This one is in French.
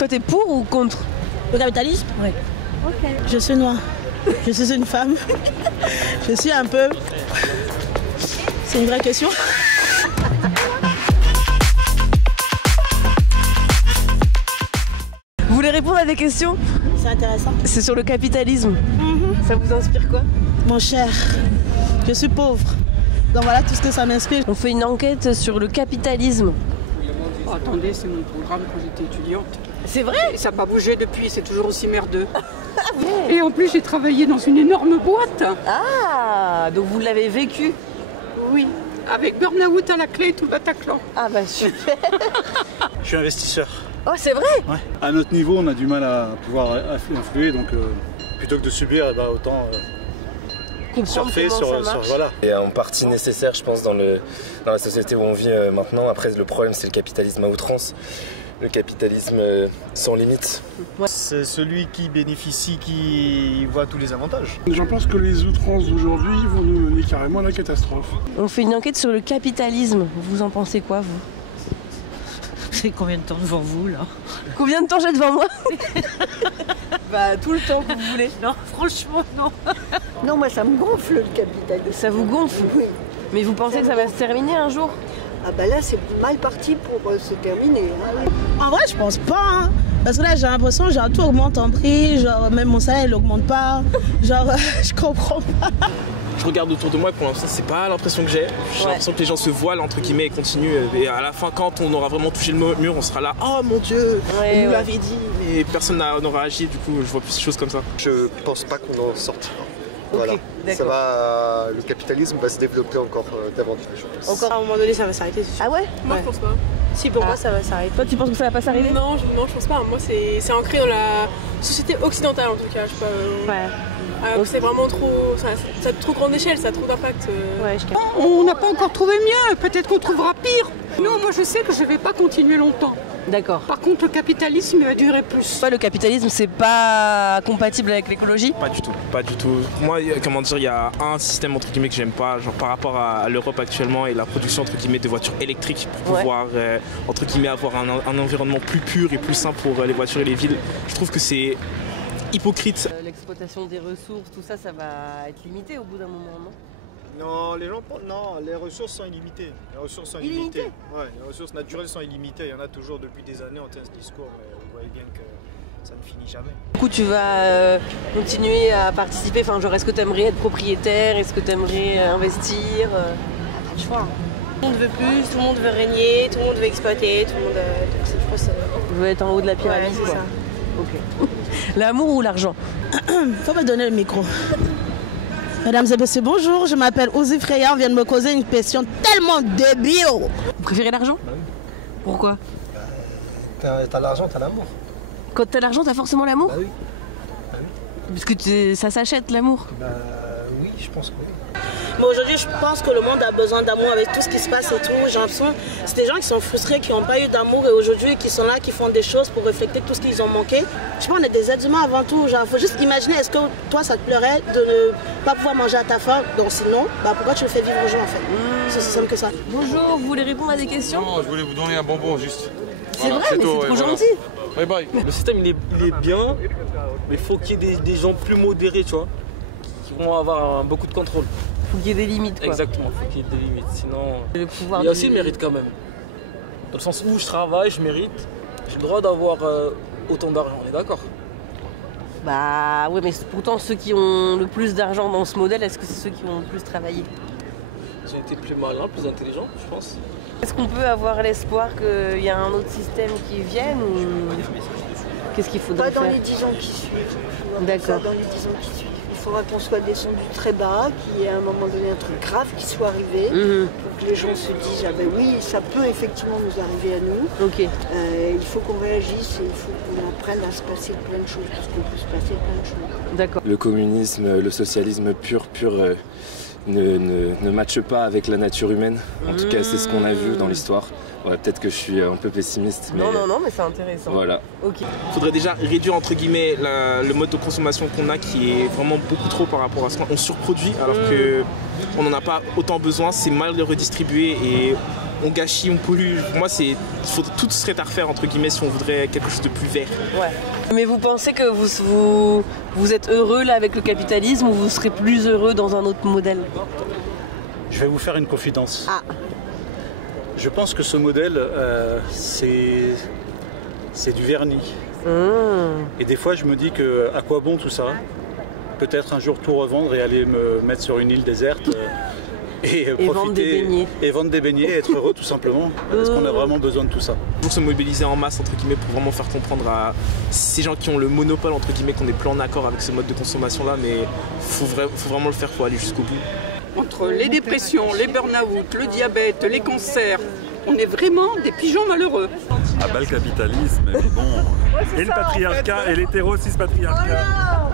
Toi, t'es pour ou contre le capitalisme? Oui. Ok. Je suis noire. Je suis une femme. Je suis un peu... C'est une vraie question. Vous voulez répondre à des questions? C'est intéressant. C'est sur le capitalisme. Ça vous inspire quoi? Mon cher, je suis pauvre. Donc voilà tout ce que ça m'inspire. On fait une enquête sur le capitalisme. Oh, attendez, c'est mon programme quand j'étais étudiante. C'est vrai? Ça n'a pas bougé depuis, c'est toujours aussi merdeux. Et en plus, j'ai travaillé dans une énorme boîte. Ah, donc vous l'avez vécu? Oui, avec burn-out à la clé et tout le Bataclan. Ah bah super. Je suis investisseur. Oh, c'est vrai? Ouais. À notre niveau, on a du mal à pouvoir influer, donc plutôt que de subir, autant surfer sur voilà. Et en partie nécessaire, je pense, dans la société où on vit maintenant. Après, le problème, c'est le capitalisme à outrance. Le capitalisme sans limite. Ouais. C'est celui qui bénéficie, qui voit tous les avantages. Je pense que les outrances d'aujourd'hui vont nous mener carrément à la catastrophe. On fait une enquête sur le capitalisme. Vous en pensez quoi, vous? C'est combien de temps devant vous, là? Combien de temps j'ai devant moi? Bah, tout le temps que vous voulez. Non, franchement, non. Non, moi, ça me gonfle, le capitalisme. Ça vous gonfle? Oui. Mais vous pensez que ça va se terminer un jour? Ah bah là, c'est mal parti pour se terminer. Hein. En vrai, je pense pas. Hein. Parce que là, j'ai l'impression que tout augmente en prix. Genre, même mon salaire, il augmente pas. Genre, je comprends pas. Je regarde autour de moi, pour l'instant, c'est pas l'impression que j'ai. J'ai l'impression que les gens se voilent, entre guillemets, et continuent. Et à la fin, quand on aura vraiment touché le mur, on sera là. Oh mon Dieu, on nous l'avait dit. Mais personne n'aura agi, du coup, je vois plus de choses comme ça. Je pense pas qu'on en sortira. Voilà. Okay, le capitalisme va se développer encore davantage, je pense. Encore à un moment donné, ça va s'arrêter. Ah ouais? Moi, je pense pas. Si, pour moi, ça va s'arrêter. Toi, tu penses que ça va pas s'arrêter? Non, je pense pas. Moi, c'est ancré dans la société occidentale, en tout cas. Je sais pas. C'est vraiment trop. Ça a trop grande échelle, ça a trop d'impact. Ouais, on n'a pas encore trouvé mieux. Peut-être qu'on trouvera pire. Non, moi, je sais que je vais pas continuer longtemps. D'accord. Par contre, le capitalisme il va durer plus. Le capitalisme, c'est pas compatible avec l'écologie? Pas du tout, pas du tout. Moi, comment dire, il y a un système entre guillemets que j'aime pas, genre par rapport à l'Europe actuellement et la production entre guillemets de voitures électriques pour pouvoir entre guillemets avoir un environnement plus pur et plus sain pour les voitures et les villes. Je trouve que c'est hypocrite. L'exploitation des ressources, tout ça, ça va être limité au bout d'un moment, non? Non, les ressources sont illimitées. Les ressources sont illimitées. Ouais, les ressources naturelles sont illimitées. Il y en a toujours depuis des années, on tient ce discours, mais vous voyez bien que ça ne finit jamais. Du coup, tu vas continuer à participer, enfin, genre, est-ce que tu aimerais être propriétaire? Est-ce que tu aimerais investir? Pas de choix. Tout le monde veut plus, tout le monde veut régner, tout le monde veut exploiter, tout le monde. Je pense je veux être en haut de la pyramide, quoi. Ça. Ok. L'amour ou l'argent? Faut me donner le micro. Mesdames et messieurs, bonjour, je m'appelle Ouzi Freya, on vient de me causer une question tellement débile. Vous préférez l'argent? Bah oui. Pourquoi? T'as l'argent, t'as l'amour. Quand t'as l'argent, t'as forcément l'amour? Bah oui. Parce que ça s'achète, l'amour? Bah oui, je pense que oui. Mais aujourd'hui, je pense que le monde a besoin d'amour avec tout ce qui se passe et tout. J'ai l'impression que c'est des gens qui sont frustrés, qui n'ont pas eu d'amour et aujourd'hui qui sont là, qui font des choses pour refléter tout ce qu'ils ont manqué. Je sais pas, on est des êtres humains avant tout. Genre, faut juste imaginer, est-ce que toi, ça te plairait de ne pas pouvoir manger à ta faim? Donc sinon, pourquoi tu le fais vivre aux gens en fait? C'est aussi simple que ça. Bonjour, vous voulez répondre à des questions? Non, je voulais vous donner un bonbon juste. C'est vrai, mais c'est trop gentil. Bye bye. Le système il est bien, mais il faut qu'il y ait des gens plus modérés, tu vois, qui vont avoir beaucoup de contrôle. Faut qu'il y ait des limites, quoi. Exactement, faut qu'il y ait des limites, sinon... Le pouvoir il y a aussi le mérite quand même. Dans le sens où je travaille, je mérite, j'ai le droit d'avoir autant d'argent, on est d'accord? Bah oui, mais pourtant ceux qui ont le plus d'argent dans ce modèle, est-ce que c'est ceux qui ont le plus travaillé? Ils ont été plus malins, plus intelligents, je pense. Est-ce qu'on peut avoir l'espoir qu'il y a un autre système qui vienne ou qu'est-ce qu'il faudrait faire? Pas dans les 10 ans qui suivent. D'accord. Dans les 10 ans qui suivent. Il faudra qu'on soit descendu très bas, qu'il y ait à un moment donné un truc grave qui soit arrivé, pour que les gens se disent ah ben oui, ça peut effectivement nous arriver à nous. Ok. Il faut qu'on réagisse et il faut qu'on apprenne à se passer de plein de choses, parce qu'on peut se passer de plein de choses. D'accord. Le communisme, le socialisme pur ne matche pas avec la nature humaine. En tout cas, c'est ce qu'on a vu dans l'histoire. Ouais, peut-être que je suis un peu pessimiste. Mais... Non, mais c'est intéressant. Voilà. Ok. Il faudrait déjà réduire entre guillemets le mode de consommation qu'on a qui est vraiment beaucoup trop par rapport à ce qu'on surproduit alors qu'on n'en a pas autant besoin, c'est mal redistribué et on gâchit, on pollue. Pour moi, tout serait à refaire, entre guillemets, si on voudrait quelque chose de plus vert. Ouais. Mais vous pensez que vous êtes heureux là avec le capitalisme ou vous serez plus heureux dans un autre modèle? Je vais vous faire une confidence. Ah. Je pense que ce modèle, c'est du vernis. Et des fois, je me dis que à quoi bon tout ça? Peut-être un jour tout revendre et aller me mettre sur une île déserte et profiter vendre des beignets. Et vendre des beignets et être heureux tout simplement. Parce qu'on a vraiment besoin de tout ça. Pour se mobiliser en masse, entre guillemets, pour vraiment faire comprendre à ces gens qui ont le monopole, entre guillemets, qu'on n'est plus en accord avec ce mode de consommation-là, mais faut vraiment le faire, faut aller jusqu'au bout. Entre les dépressions, les burn-out, le diabète, les cancers, on est vraiment des pigeons malheureux. Ah bah le capitalisme, mais bon. Et le patriarcat, et l'hétéro-cis patriarcat.